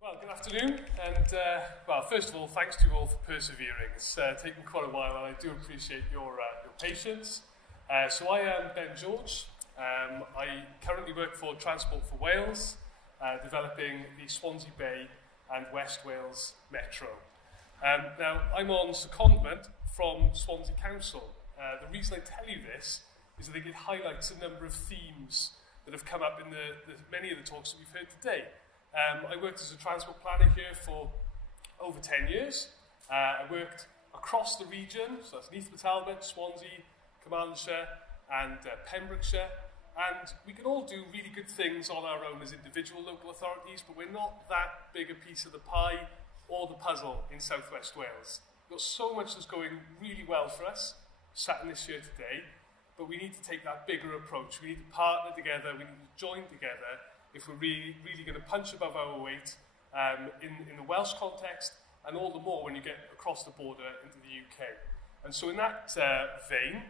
Well, good afternoon, and first of all, thanks to you all for persevering. It's taken quite a while, and I do appreciate your patience. So I am Ben George. I currently work for Transport for Wales, developing the Swansea Bay and West Wales Metro. Now, I'm on secondment from Swansea Council. The reason I tell you this is I think it highlights a number of themes that have come up in many of the talks that we've heard today. I worked as a transport planner here for over 10 years. I worked across the region, so that's Neath Talbot, Swansea, Carmarthenshire and Pembrokeshire. And we can all do really good things on our own as individual local authorities, but we're not that big a piece of the pie or the puzzle in South West Wales. We've got so much that's going really well for us, sat in this year today, but we need to take that bigger approach. We need to partner together, we need to join together if we're really going to punch above our weight in the Welsh context, and all the more when you get across the border into the UK. And so in that vein,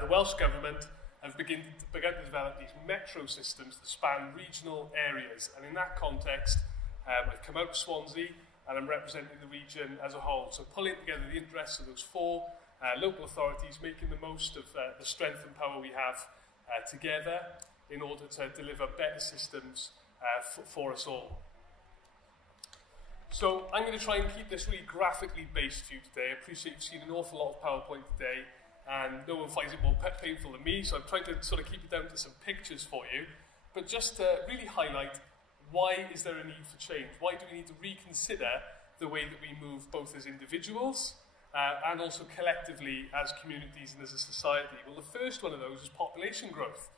the Welsh Government have begun to develop these metro systems that span regional areas. And in that context, I've come out of Swansea and I'm representing the region as a whole. So pulling together the interests of those four local authorities, making the most of the strength and power we have together in order to deliver better systems for us all. So I'm going to try and keep this really graphically based for you today. I appreciate you've seen an awful lot of PowerPoint today, and no one finds it more painful than me, so I'm trying to sort of keep it down to some pictures for you, but just to really highlight why is there a need for change? Why do we need to reconsider the way that we move both as individuals and also collectively as communities and as a society? Well, the first one of those is population growth.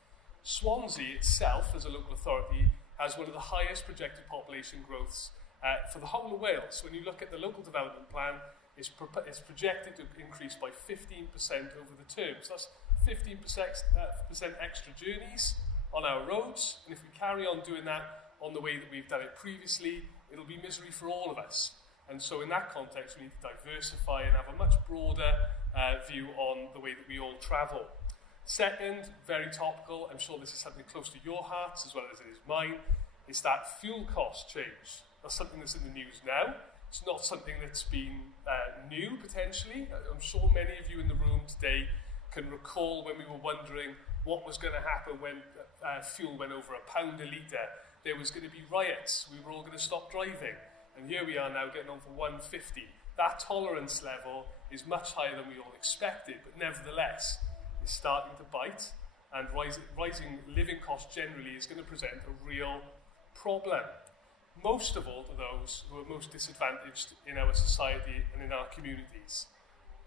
Swansea itself, as a local authority, has one of the highest projected population growths for the whole of Wales. When you look at the local development plan, it's projected to increase by 15% over the term. So that's 15% extra journeys on our roads, and if we carry on doing that on the way that we've done it previously, it'll be misery for all of us. And so in that context, we need to diversify and have a much broader view on the way that we all travel. Second, very topical, I'm sure this is something close to your hearts as well as it is mine, is that fuel cost change. That's something that's in the news now. It's not something that's been new, potentially. I'm sure many of you in the room today can recall when we were wondering what was going to happen when fuel went over £1 a litre. There was going to be riots. We were all going to stop driving. And here we are now getting on for 150. That tolerance level is much higher than we all expected, but nevertheless, it's starting to bite, and rising living costs generally is going to present a real problem. Most of all to those who are most disadvantaged in our society and in our communities.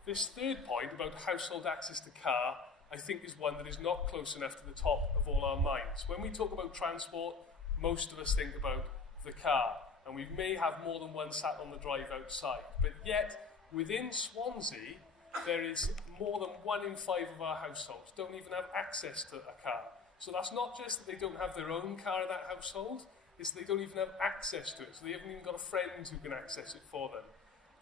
This third point about household access to car, I think, is one that is not close enough to the top of all our minds. When we talk about transport, most of us think about the car, and we may have more than one sat on the drive outside. But yet, within Swansea, there is more than 1 in 5 of our households don't even have access to a car. So that's not just that they don't have their own car in that household, it's that they don't even have access to it. So they haven't even got a friend who can access it for them.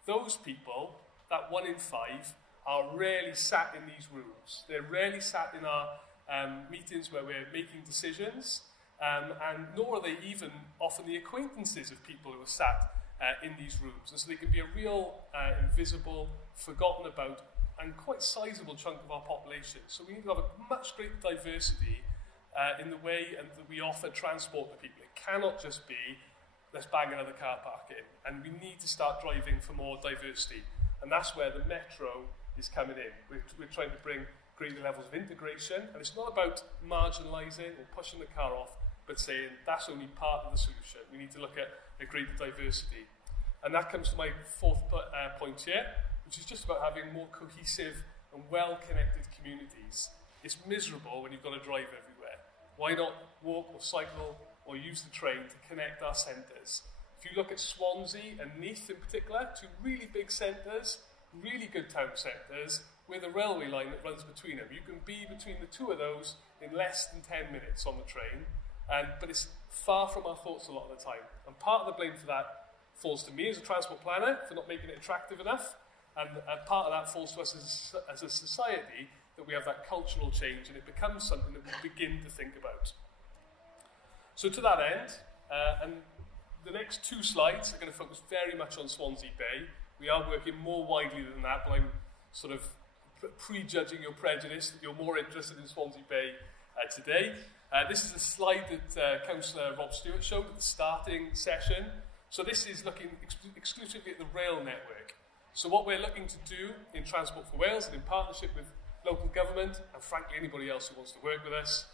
Those people, that 1 in 5, are rarely sat in these rooms. They're rarely sat in our meetings where we're making decisions, and nor are they even often the acquaintances of people who are sat in these rooms. And so they can be a real invisible, forgotten about, and quite sizable chunk of our population. So we need to have a much greater diversity in the way that we offer transport to people. It cannot just be, let's bang another car park in. And we need to start driving for more diversity. And that's where the metro is coming in. We're trying to bring greater levels of integration. And it's not about marginalising or pushing the car off, but saying that's only part of the solution. We need to look at a greater diversity. And that comes to my fourth point here, which is just about having more cohesive and well-connected communities. It's miserable when you've got to drive everywhere. Why not walk or cycle or use the train to connect our centres? If you look at Swansea and Neath in particular, two really big centres, really good town centres, with a railway line that runs between them. You can be between the two of those in less than 10 minutes on the train, but it's far from our thoughts a lot of the time. And part of the blame for that falls to me as a transport planner for not making it attractive enough, and part of that falls to us as a society, that we have that cultural change and it becomes something that we begin to think about. So to that end, and the next 2 slides are going to focus very much on Swansea Bay. We are working more widely than that, but I'm sort of prejudging your prejudice that you're more interested in Swansea Bay today. This is a slide that Councillor Rob Stewart showed at the starting session. So this is looking exclusively at the rail network. So what we're looking to do in Transport for Wales and in partnership with local government and frankly anybody else who wants to work with us,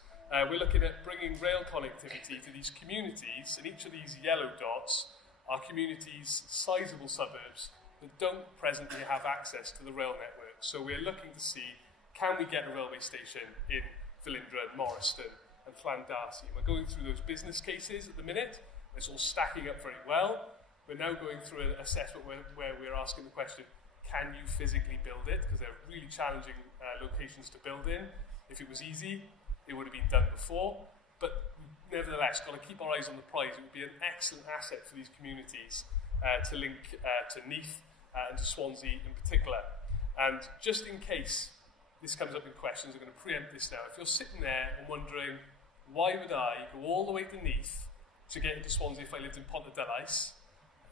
we're looking at bringing rail connectivity to these communities, and each of these yellow dots are communities, sizable suburbs, that don't presently have access to the rail network. So we're looking to see, can we get a railway station in Velindre, Morriston and Llandarcy? We're going through those business cases at the minute. It's all stacking up very well. We're now going through an assessment where we're asking the question, can you physically build it? Because they're really challenging locations to build in. If it was easy, it would have been done before. But nevertheless, got to keep our eyes on the prize. It would be an excellent asset for these communities to link to Neath and to Swansea in particular. And just in case this comes up in questions, I'm going to preempt this now. If you're sitting there and wondering, why would I go all the way to Neath to get into Swansea if I lived in Pontarddulais?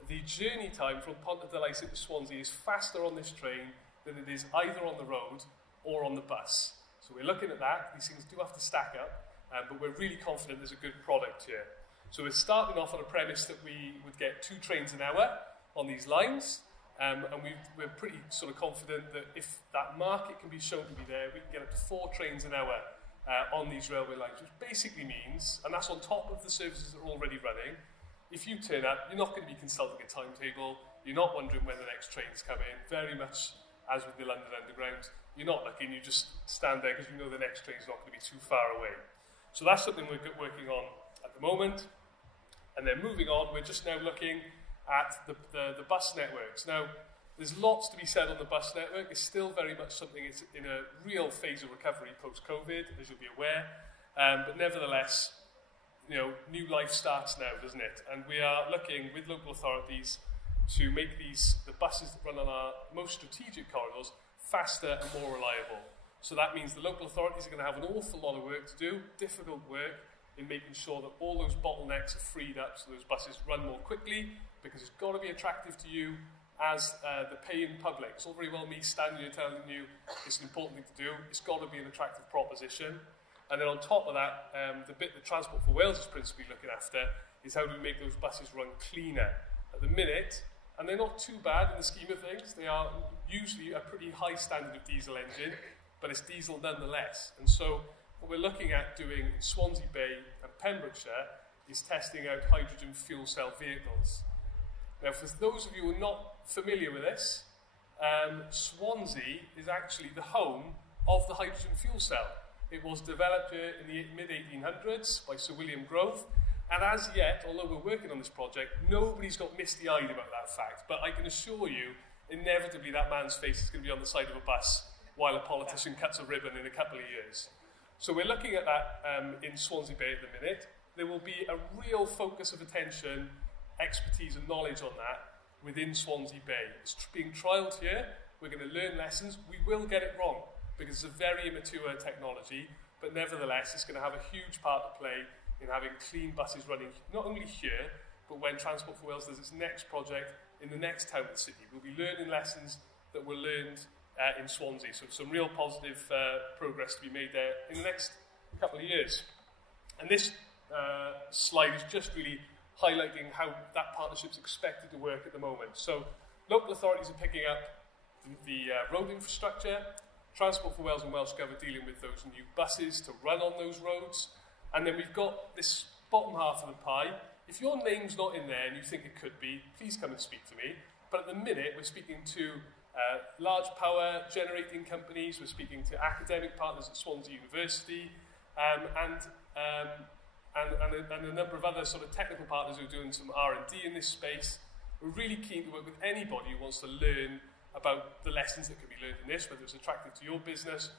The journey time from Pontarddulais into Swansea is faster on this train than it is either on the road or on the bus. So we're looking at that. These things do have to stack up, but we're really confident there's a good product here. So we're starting off on a premise that we would get 2 trains an hour on these lines, and we're pretty sort of confident that if that market can be shown to be there, we can get up to 4 trains an hour on these railway lines, which basically means, and that's on top of the services that are already running, if you turn up, you're not going to be consulting a timetable, you're not wondering when the next train's come in, very much as with the London Underground, you're not looking, you just stand there because you know the next train's not going to be too far away. So that's something we're working on at the moment. And then moving on, we're just now looking at the bus networks. Now, there's lots to be said on the bus network. It's still very much something it's in a real phase of recovery post-COVID, as you'll be aware. But nevertheless, you know, new life starts now, doesn't it? And we are looking with local authorities to make the buses that run on our most strategic corridors faster and more reliable. So that means the local authorities are going to have an awful lot of work to do, difficult work, in making sure that all those bottlenecks are freed up so those buses run more quickly, because it's got to be attractive to you as the paying public. It's all very well me standing here telling you it's an important thing to do. It's got to be an attractive proposition. And then on top of that, the bit that Transport for Wales is principally looking after is how do we make those buses run cleaner. At the minute, and they're not too bad in the scheme of things, they are usually a pretty high standard of diesel engine, but it's diesel nonetheless. And so what we're looking at doing in Swansea Bay and Pembrokeshire is testing out hydrogen fuel cell vehicles. Now, for those of you who are not familiar with this, Swansea is actually the home of the hydrogen fuel cell. It was developed here in the mid-1800s by Sir William Grove, and as yet, although we're working on this project, nobody's got misty-eyed about that fact. But I can assure you, inevitably that man's face is going to be on the side of a bus while a politician cuts a ribbon in a couple of years. So we're looking at that in Swansea Bay at the minute. There will be a real focus of attention, expertise and knowledge on that within Swansea Bay. It's being trialled here. We're going to learn lessons. We will get it wrong because it's a very immature technology, but nevertheless it's going to have a huge part to play in having clean buses running not only here, but when Transport for Wales does its next project in the next town in the city. We'll be learning lessons that were learned in Swansea. So some real positive progress to be made there in the next couple of years. And this slide is just really highlighting how that partnership's expected to work at the moment. So local authorities are picking up the road infrastructure, Transport for Wales and Welsh Government dealing with those new buses to run on those roads, and then we've got this bottom half of the pie. If your name's not in there and you think it could be, please come and speak to me. But at the minute, we're speaking to large power generating companies, we're speaking to academic partners at Swansea University, and a number of other sort of technical partners who are doing some R&D in this space. We're really keen to work with anybody who wants to learn about the lessons that can be learned in this, whether it's attractive to your business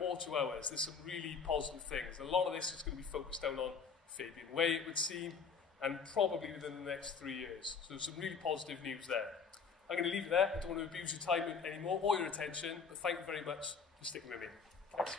or to ours. There's some really positive things. A lot of this is going to be focused down on Fabian Way, it would seem, and probably within the next 3 years. So some really positive news there. I'm going to leave it there. I don't want to abuse your time anymore or your attention, but thank you very much for sticking with me. Thanks.